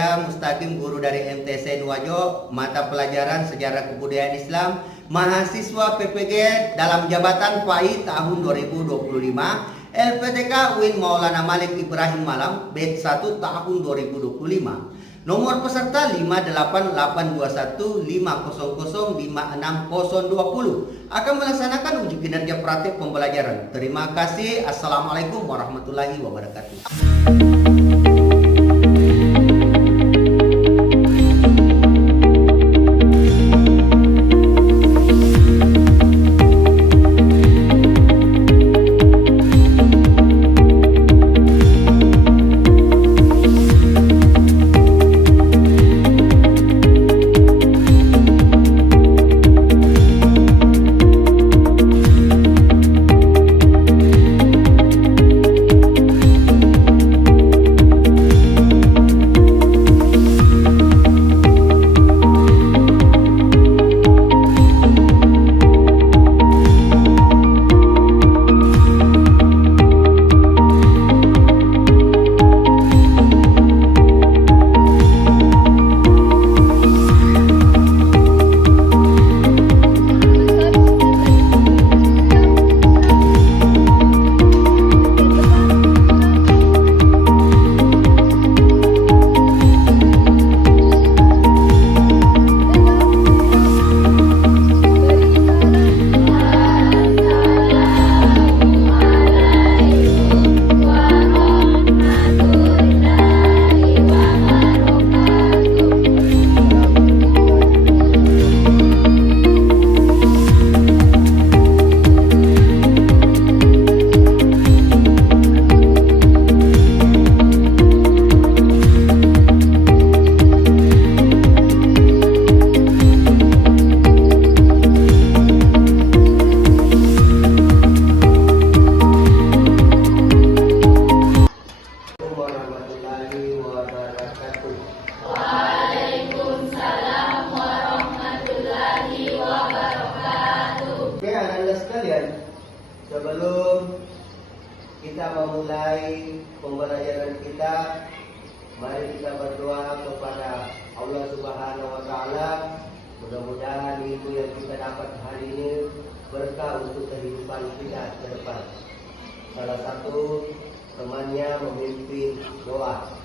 saya Mustaqim, guru dari MTC Nuwajo, mata pelajaran Sejarah Kebudayaan Islam, mahasiswa PPG dalam jabatan FAI tahun 2025, LPTK UIN Maulana Malik Ibrahim Malam, batch 1 tahun 2025. Nomor peserta 5815005005620 akan melaksanakan uji kinerja praktik pembelajaran. Terima kasih. Assalamualaikum warahmatullahi wabarakatuh. Sebelum kita memulai pembelajaran kita, mari kita berdoa kepada Allah Subhanahu wa Ta'ala. Mudah-mudahan ilmu yang kita dapat hari ini berkah untuk kehidupan kita ke depan. Salah satu temannya memimpin doa.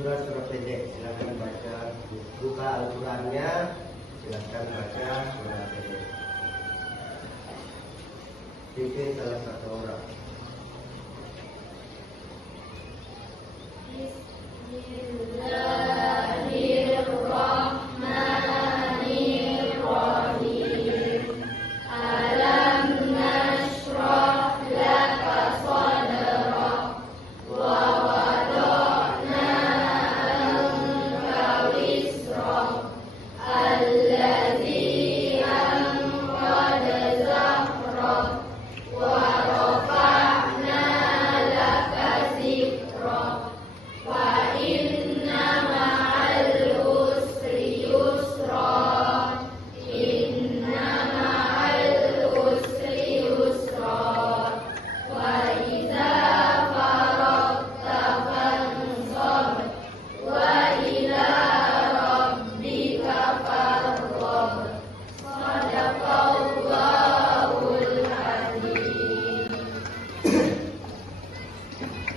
Surah-surah pendek, silakan baca, buka Al-Qurannya, silakan baca surah pendek. Pimpin salah satu orang.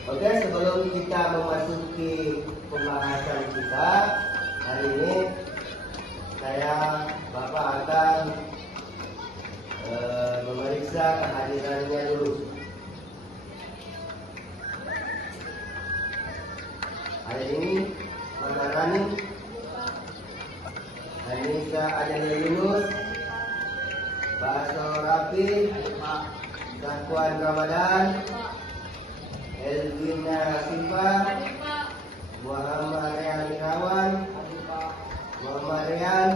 Oke, sebelum kita memasuki pembahasan kita hari ini, Bapak akan memeriksa kehadirannya dulu. Hari ini Mana Rani, Anissa Adanya Yunus, Baso Rafi, Zakwan Ramadan, Elvina Siva, Muhammad Rian Irawan, Muhammad Rian,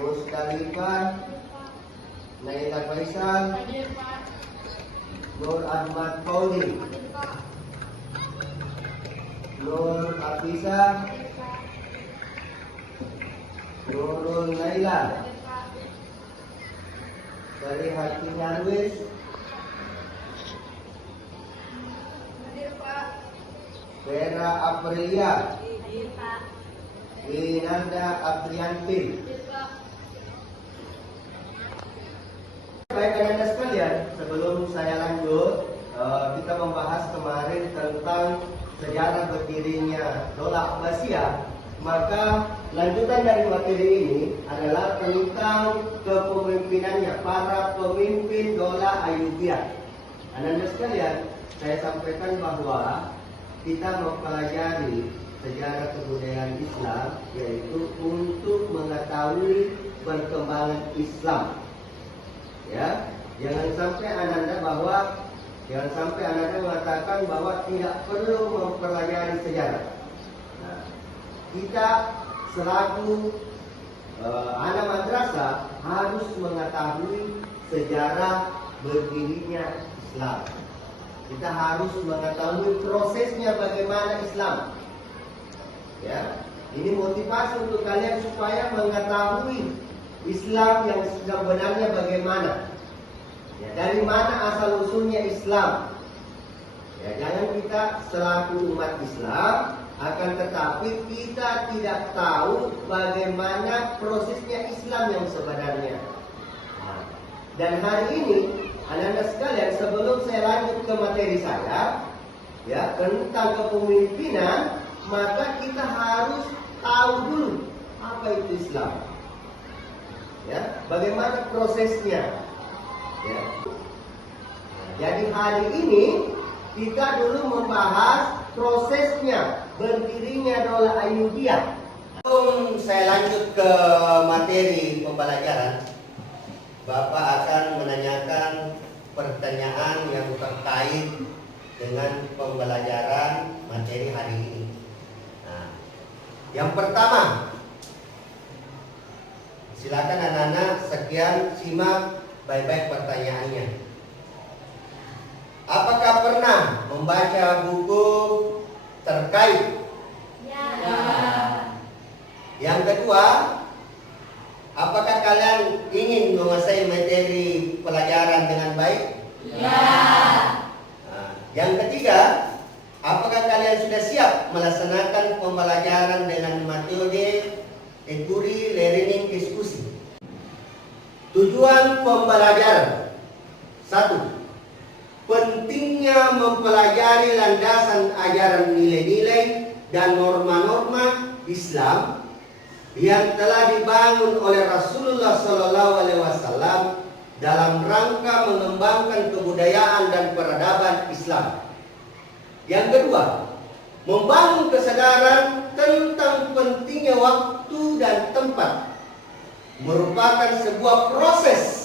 Mustalifah, Naila Faisal, Nur Ahmad Faudi, Nur Afisa, Nurul Naila, dari Hati Narwis, Vera Aprilia, Inanda Aprianti. Baik Anda sekalian, sebelum saya lanjut, kita membahas kemarin tentang sejarah berdirinya Dola Abbasiyah. Maka lanjutan dari materi ini adalah tentang kepemimpinannya para pemimpin Dola Ayyubiyah. Anda sekalian, saya sampaikan bahwa kita mempelajari sejarah kebudayaan Islam yaitu untuk mengetahui perkembangan Islam. Ya, jangan sampai Ananda mengatakan bahwa tidak perlu mempelajari sejarah. Nah, kita selaku anak madrasah harus mengetahui sejarah berdirinya Islam. Kita harus mengetahui prosesnya bagaimana Islam. Ya, ini motivasi untuk kalian supaya mengetahui Islam yang sebenarnya bagaimana. Ya, dari mana asal usulnya Islam. Ya, jangan kita selaku umat Islam akan tetapi kita tidak tahu bagaimana prosesnya Islam yang sebenarnya. Nah, dan hari ini anak-anak sekalian, sebelum saya lanjut ke materi saya ya tentang kepemimpinan, maka kita harus tahu dulu apa itu Islam. Ya, bagaimana prosesnya. Ya. Jadi hari ini kita dulu membahas prosesnya berdirinya Dola Ayyubiyah. Sebelum saya lanjut ke materi pembelajaran, Bapak akan menanyakan pertanyaan yang terkait dengan pembelajaran materi hari ini. Nah, yang pertama, silakan anak-anak sekian simak baik-baik pertanyaannya. Apakah pernah membaca buku terkait? Ya. Yang kedua, apakah kalian ingin menguasai materi pelajaran dengan baik? Ya. Nah, yang ketiga, apakah kalian sudah siap melaksanakan pembelajaran dengan metode teori learning diskusi? Tujuan pembelajaran: 1. Pentingnya mempelajari landasan ajaran nilai-nilai dan norma-norma Islam yang telah dibangun oleh Rasulullah SAW dalam rangka mengembangkan kebudayaan dan peradaban Islam. Yang kedua, membangun kesadaran tentang pentingnya waktu dan tempat, merupakan sebuah proses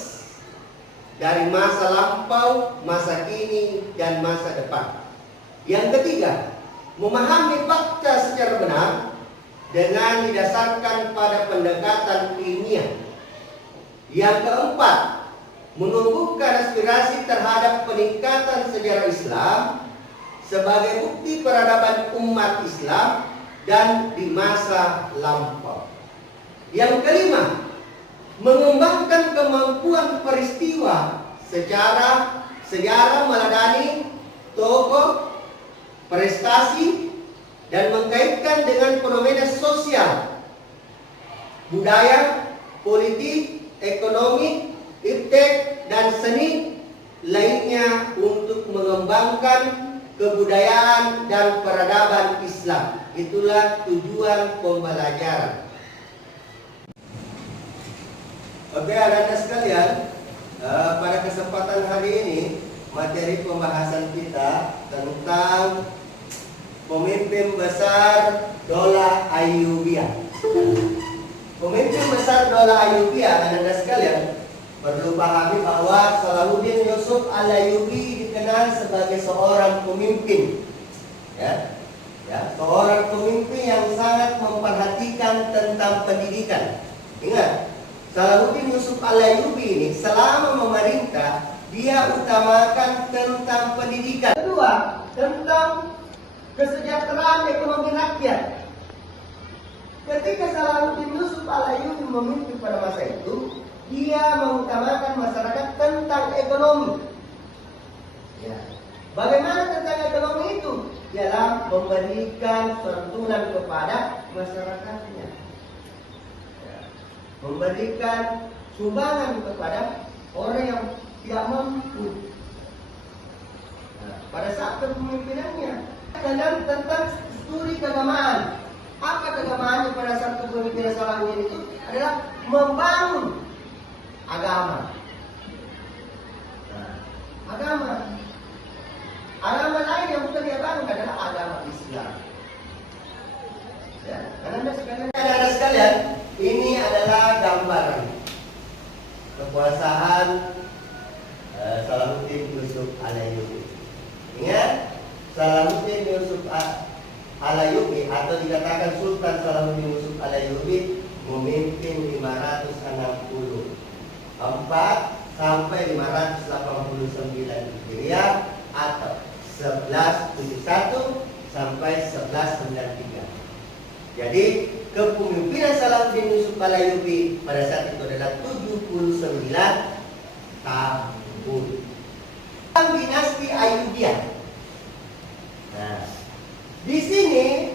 dari masa lampau, masa kini, dan masa depan. Yang ketiga, memahami fakta secara benar dengan didasarkan pada pendekatan ilmiah. Yang keempat, menumbuhkan aspirasi terhadap peningkatan sejarah Islam sebagai bukti peradaban umat Islam dan di masa lampau. Yang kelima, mengembangkan kemampuan peristiwa secara sejarah meladani tokoh, prestasi, dan mengkaitkan dengan fenomena sosial, budaya, politik, ekonomi, iptek, dan seni lainnya untuk mengembangkan kebudayaan dan peradaban Islam. Itulah tujuan pembelajaran. Oke, anak-anak sekalian, pada kesempatan hari ini materi pembahasan kita tentang pemimpin besar Dola Ayyubiyah. Pemimpin besar Dola Ayyubiyah, anak-anak sekalian, Perlu pahami bahwa Salahuddin Yusuf Al-Ayyubi dikenal sebagai seorang pemimpin, ya, seorang pemimpin yang sangat memperhatikan tentang pendidikan. Ingat, Salahuddin Yusuf Al-Ayyubi ini selama memerintah dia utamakan tentang pendidikan. Kedua, tentang kesejahteraan ekonomi rakyat. Ketika Salahuddin Yusuf Al-Ayyubi memimpin pada masa itu, dia mengutamakan masyarakat tentang ekonomi. Ya. Bagaimana tentang ekonomi itu? Ialah memberikan santunan kepada masyarakatnya. Ya. Memberikan sumbangan kepada orang yang tidak mampu. Nah, pada saat kepemimpinannya, tentang studi keagamaan. Apa keagamaannya pada saat kepemimpinan Salahuddin itu adalah membangun agama. Nah, agama lain yang bukan dia bangun adalah agama Islam. Ya, Anda sekalian, ini adalah gambaran kekuasaan Salahuddin Yusuf Al-Ayyubi. Ingat, Salahuddin Yusuf Al-Ayyubi atau dikatakan Sultan Salahuddin Yusuf Al-Ayyubi memimpin 564 sampai 589 Hijriah atau 1171 sampai 1193. Jadi kepemimpinan Salahuddin Yusuf Al-Ayyubi pada saat itu adalah 79 tahun. Dinasti Ayyubiyah. Nah, di sini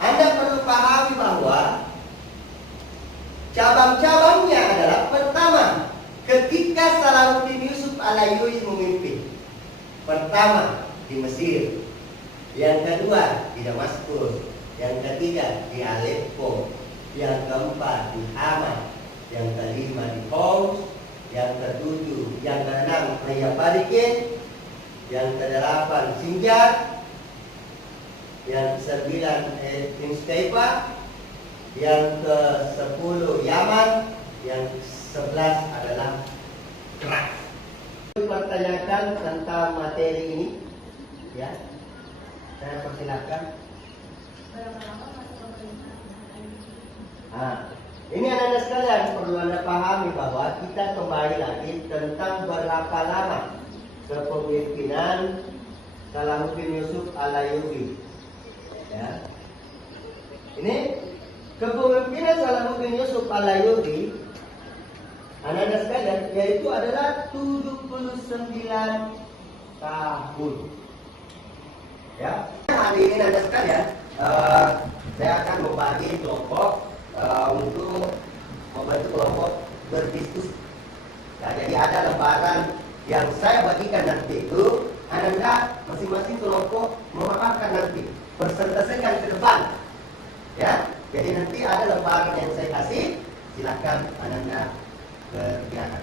Anda perlu pahami bahwa cabang-cabangnya adalah pertama, ketika Salahuddin Yusuf Al-Ayyubi memimpin. Pertama di Mesir, yang kedua di Damaskus, yang ketiga di Aleppo, yang keempat di Hama, yang kelima di Homs, yang ketujuh, yang keenam Mayyabarikin, yang kedelapan Sinjar, yang kesembilan Instaifa, yang ke-10 Yaman, yang 11 adalah Kerak. Pertanyakan tentang materi ini, ya. Saya persilakan. Ini anak-anak sekalian perlu Anda pahami bahwa kita kembali lagi tentang berapa lama kepemimpinan Salahuddin Yusuf Al-Ayyubi. Ya. Ini kepemimpinan Salahuddin Yusuf Al-Ayyubi, anak-anak sekalian, yaitu adalah 79 tahun. Ya, hari ini anak sekalian, saya akan membagi kelompok untuk membantu kelompok berdiskusi. Nah, jadi ada lembaran yang saya bagikan nanti itu, anak-anak masing-masing kelompok memaparkan nanti, presentasikan ke depan. Ya, jadi nanti ada lembaran yang saya kasih, silakan anak-anak kerjakan.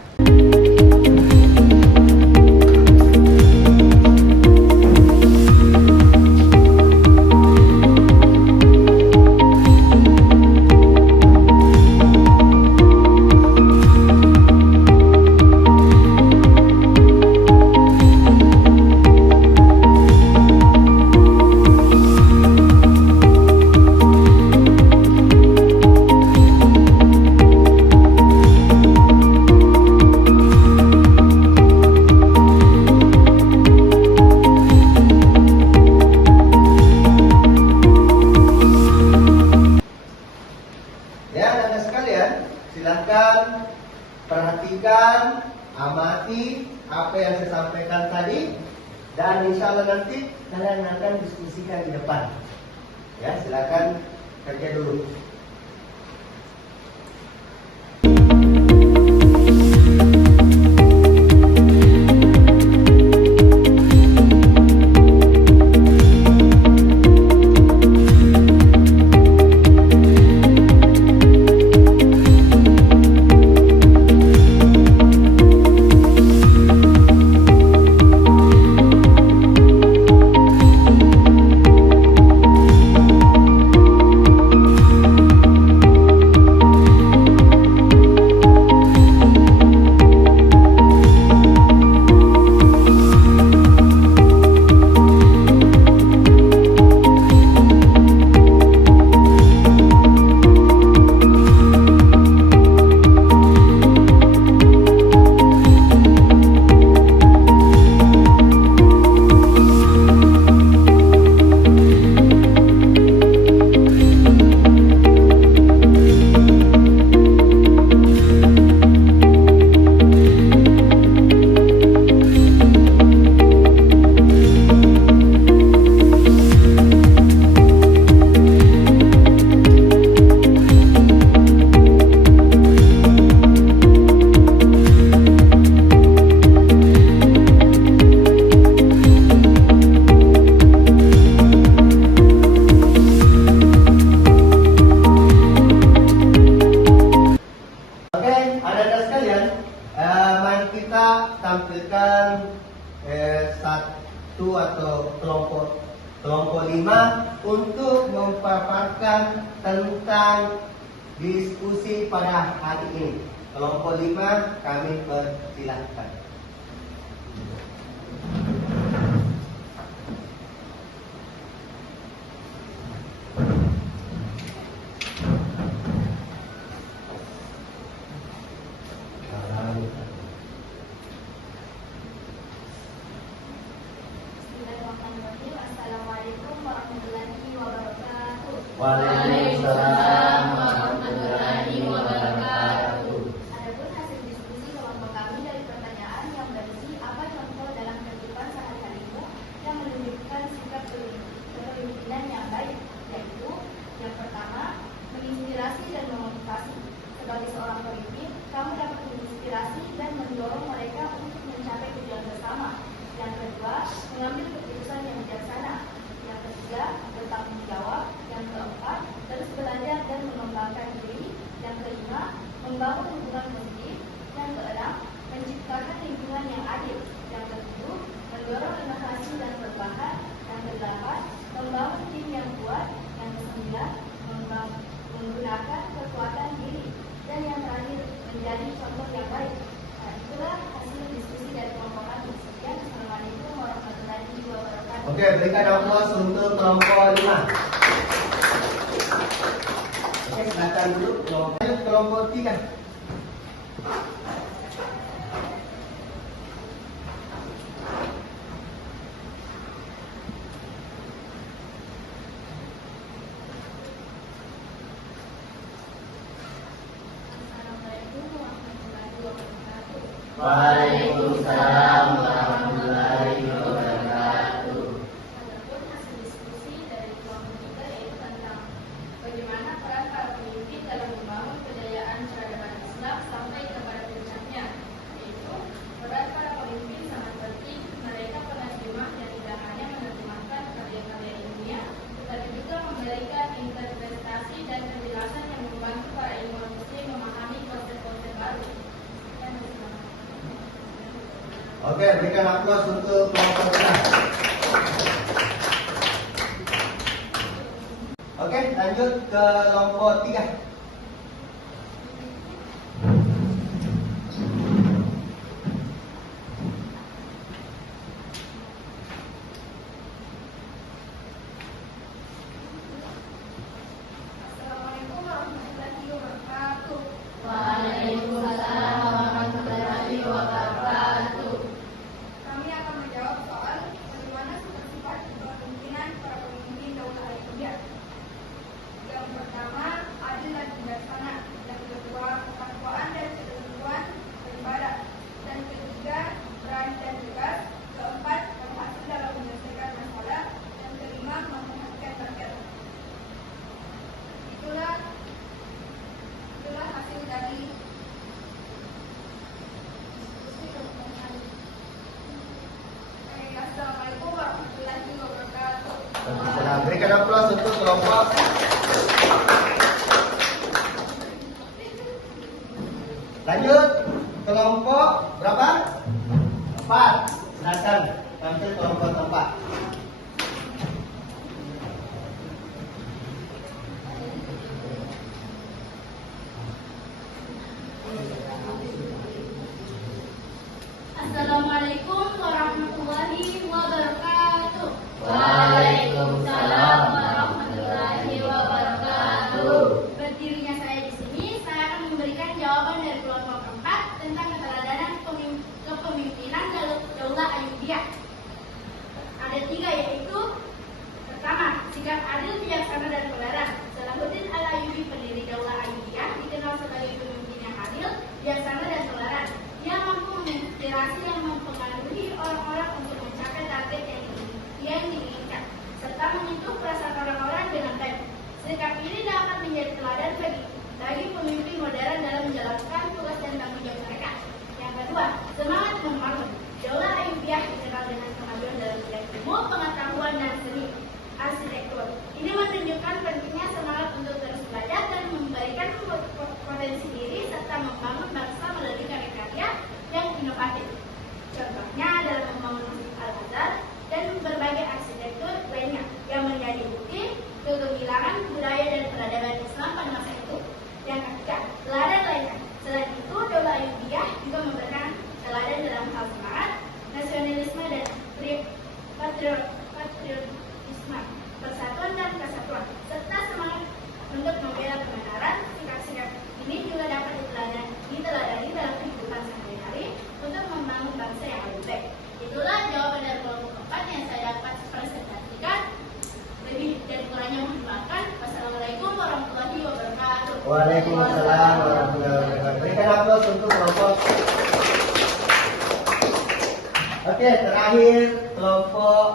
Silahkan perhatikan, amati apa yang saya sampaikan tadi, dan insya Allah nanti kalian akan diskusikan di depan. Ya, silakan kerja dulu. atau kelompok 5 untuk memaparkan tentang diskusi pada hari ini. Kelompok 5 kami persilahkan. Assalamualaikum warahmatullahi wabarakatuh. Waalaikumsalam warahmatullahi wabarakatuh. Adapun hasil diskusi kelompok kami dari pertanyaan yang berisi apa contoh dalam kehidupan sehari-harimu yang menunjukkan sikap kepemimpinan yang baik, yaitu yang pertama, menginspirasi dan memotivasi. Sebagai seorang pemimpin, kamu dapat menginspirasi dan mendorong mereka untuk mencapai tujuan bersama. Yang kedua, mengambil keputusan yang bijaksana. Yang ketiga, bertanggung jawab. Yang keempat, terus belajar dan mengembangkan diri. Yang kelima, membangun hubungan positif. Yang keenam, menciptakan lingkungan yang adil. Yang ketujuh, mendorong inovasi dan perubahan. Yang kedelapan, membangun tim yang kuat. Yang kesembilan, menggunakan kekuatan diri. Dan yang terakhir, menjadi contoh yang baik. Nah, itulah hasil diskusi dari kelompok kami. Sekian, Assalamualaikum warahmatullahi wabarakatuh. Oke, berikan aplaus untuk kelompok 5. Oke, silakan dulu kelompok 3. Assalamualaikum warahmatullahi wabarakatuh. Waalaikumsalam warahmatullahi wabarakatuh. Adapun hasil diskusi dari kelompok kita yaitu tentang bagaimana peran para pemimpin dalam membangun kejayaan peradaban Islam sampai kepada puncaknya, yaitu peran para pemimpin sangat penting. Mereka penerjemah yang tidak hanya menerjemahkan karya-karya ilmiah, tetapi juga memberikan interpretasi dan penjelasan yang membantu para ilmuwan muslim memahami konsep-konsep baru. Oke, berikan aplaus untuk kelompok 5. Oke, lanjut ke kelompok 3. Assalamualaikum warahmatullahi wabarakatuh. Waalaikumsalam warahmatullahi wabarakatuh. Kami akan menjawab soal bagaimana sifat-sifat kepemimpinan para pemimpin daulah Aisyah. Yang pertama, adil dan bijaksana. Yang kedua, ketakwaan dan ketentuan beribadah. Dan ketiga, berani dan tegas. Keempat, berhasil dalam menyelesaikan masalah. Dan kelima, memperhatikan rakyat. Itulah hasil dari diskusi kelompok kami. Assalamualaikum warahmatullahi wabarakatuh. Waalaikumsalam. Berikan aplaus untuk kelompok. Lanjut kelompok berapa? 4. Silakan tampil kelompok 4. Assalamualaikum warahmatullahi wabarakatuh. Waalaikumsalam warahmatullahi wabarakatuh. Berdirinya saya di sini, saya akan memberikan jawaban dari kelompok keempat tentang keteladanan kepemimpinan daulah Ayyubiyah. Ada 3, yaitu pertama, sikap adil, bijaksana dan toleran. Salahuddin Al-Ayyubi, pendiri daulah Ayyubiyah, dikenal sebagai pemimpin yang adil, bijaksana dan toleran. Dia mampu menginspirasi yang mempengaruhi orang-orang untuk mencapai target yang diinginkan, serta menyentuh perasaan orang-orang dengan baik. Sikap ini dapat menjadi teladan bagi pemimpin modern dalam menjalankan tugas dan tanggung jawab mereka. Yang kedua, semangat membangun. Daulah Ayyubiyah dikenal dengan kemajuan dalam bidang ilmu, pengetahuan dan seni arsitektur. Ini menunjukkan pentingnya semangat untuk terus belajar dan memberikan potensi diri serta membangun bangsa melalui karya-karya yang inovatif. Contoh, patriotisme, persatuan dan kesatuan, serta semangat untuk membela kebenaran. Sikap-sikap ini juga dapat diteladani dalam kehidupan sehari-hari untuk membangun bangsa yang lebih baik. Itulah jawaban dari kelompok 4 yang saya dapat presentasikan. Lebih dan kurangnya mohon dimaafkan. Wassalamualaikum warahmatullahi wabarakatuh. Waalaikumsalam warahmatullahi wabarakatuh. Berikan aplaus untuk kelompok. Oke, terakhir kelompok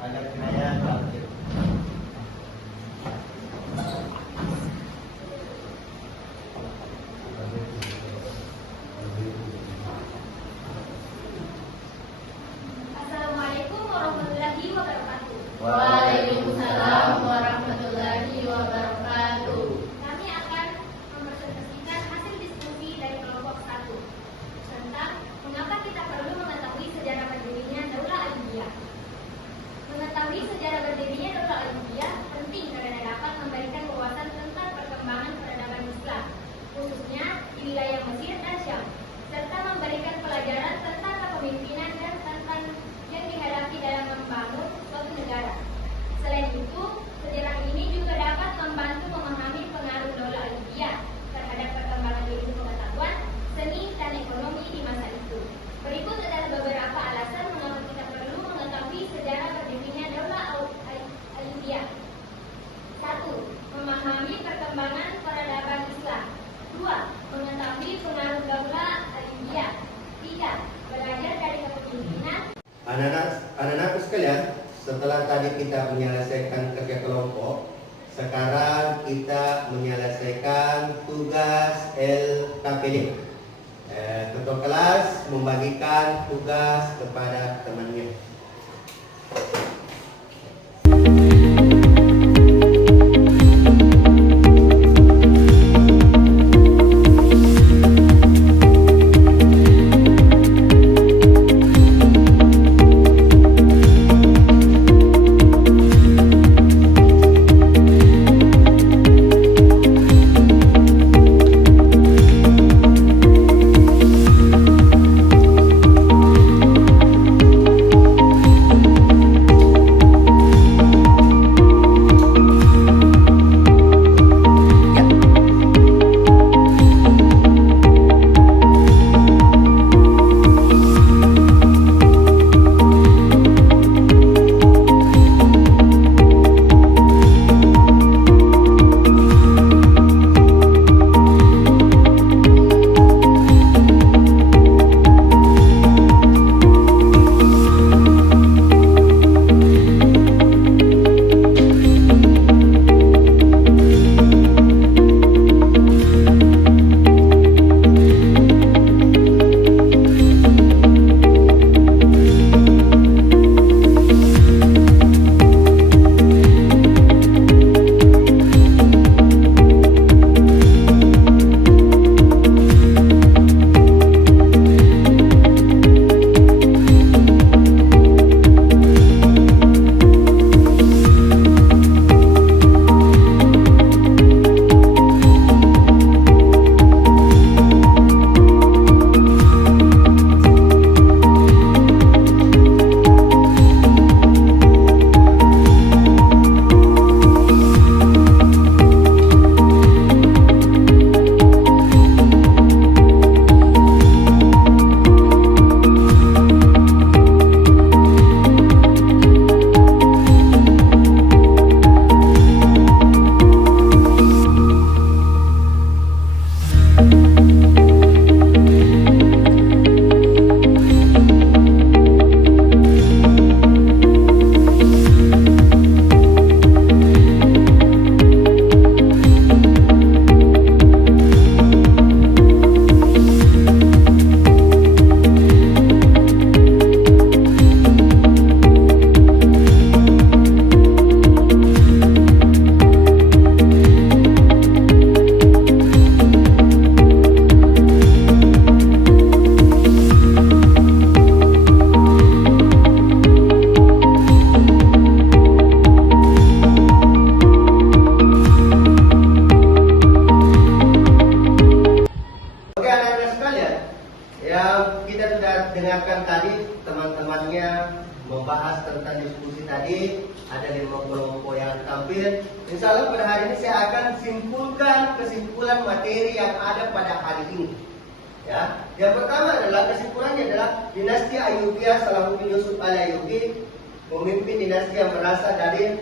ada penanya terakhir. Assalamualaikum warahmatullahi wabarakatuh. Waalaikumsalam warahmatullahi wabarakatuh. Kami akan mempresentasikan hasil diskusi dari kelompok 1 tentang mengapa kita perlu mengetahui sejarah berdirinya Daulah Ayyubiyah. Mengetahui sejarah berdirinya Daulah Ayyubiyah penting karena dapat memberikan wawasan tentang perkembangan peradaban Islam, khususnya di wilayah Mesir dan Syam, serta memberikan pelajaran tentang kepemimpinan dan tantangan yang dihadapi dalam membangun suatu negara. Selain itu, sejarah ini juga dapat membantu memahami pengaruh Daulah Ayyubiyah terhadap perkembangan ilmu pengetahuan, seni, dan ekonomi di masa itu. Berikut adalah beberapa alasan mengapa kita perlu mengetahui sejarah berdirinya Daulah Ayyubiyah. 1. Memahami perkembangan peradaban Islam. 2. Mengetahui pengaruh Daulah Ayyubiyah. 3. Belajar dari kepemimpinan. Anak-anakku sekalian, setelah tadi kita menyelesaikan kerja kelompok, sekarang kita menyelesaikan tugas LKPD. Ketua kelas membagikan tugas kepada temannya. membahas tentang diskusi tadi. Ada 5 kelompok yang tampil. Insya Allah pada hari ini saya akan simpulkan kesimpulan materi yang ada pada hari ini. Ya, yang pertama adalah kesimpulannya adalah dinasti Ayyubiyah Salahuddin Yusuf Al-Ayyubi, pemimpin dinasti yang berasal dari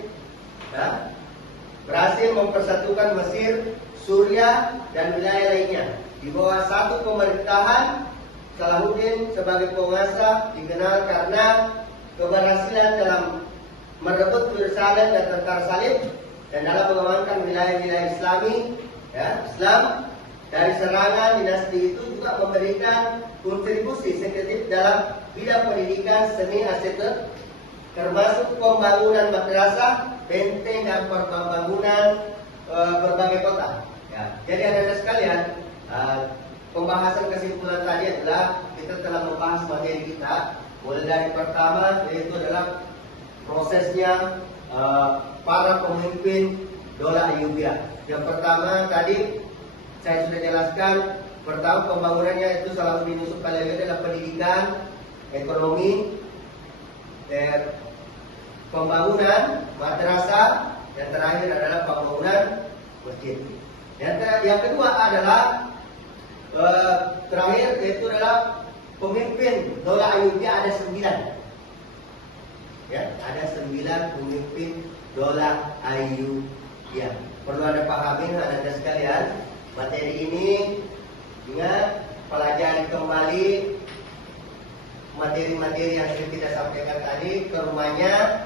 berhasil mempersatukan Mesir, Suriah, dan wilayah lainnya di bawah satu pemerintahan. Salahuddin sebagai penguasa dikenal karena keberhasilan dalam merebut Yerusalem dan tentara salib dan dalam mengamankan wilayah-wilayah Islam dari serangan. Dinasti itu juga memberikan kontribusi signifikan dalam bidang pendidikan, seni, arsitektur, termasuk pembangunan madrasah, benteng, dan pembangunan berbagai kota. Ya. Jadi anak-anak sekalian, pembahasan kesimpulan tadi adalah kita telah membahas materi kita. Mulai dari pertama yaitu adalah prosesnya para pemimpin Dola Ayyubiyah. Yang pertama tadi saya sudah jelaskan. Pertama pembangunannya itu Salahuddin Yusuf Al-Ayyubi adalah pendidikan, ekonomi, pembangunan madrasah, yang terakhir adalah pembangunan masjid. Yang kedua adalah terakhir yaitu adalah pemimpin Dola Ayyubiyah ada 9. Ya, ada 9 pemimpin Dola Ayyubiyah. Perlu Anda pahami anak-anak sekalian, materi ini ingat, pelajari kembali materi-materi yang sudah kita sampaikan tadi ke rumahnya,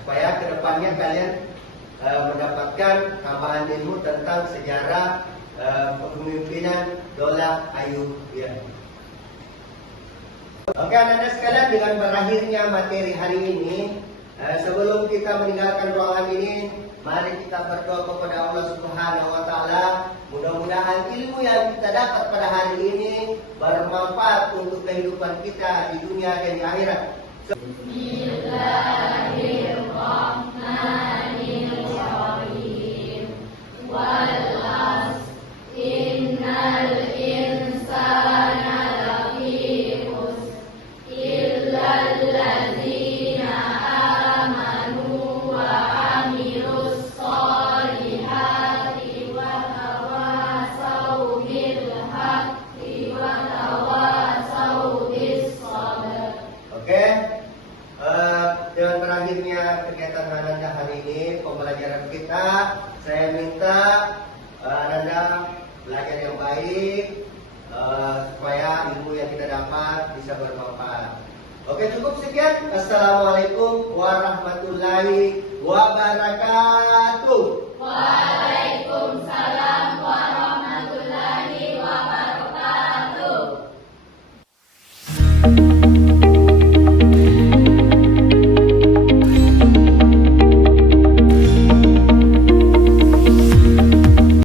supaya kedepannya kalian mendapatkan tambahan ilmu tentang sejarah kepemimpinan Dola Ayyubiyah. Oke anak-anak sekalian, dengan berakhirnya materi hari ini, sebelum kita meninggalkan ruangan ini, mari kita berdoa kepada Allah Subhanahu wa Ta'ala. Mudah-mudahan ilmu yang kita dapat pada hari ini bermanfaat untuk kehidupan kita di dunia dan di akhirat. Bismillahirrahmanirrahim. Wal 'asr innal insana lafi khusr illal ladzina amanu wa 'amilus sholihati wa tawassaw bil haqqi wa tawassaw bis sabr. Oke. Dengan berakhirnya kegiatan Ananda hari ini, pembelajaran kita, saya minta Ananda belajar yang baik, supaya ilmu yang kita dapat bisa bermanfaat. Oke, cukup sekian. Assalamualaikum warahmatullahi wabarakatuh. Waalaikumsalam warahmatullahi wabarakatuh.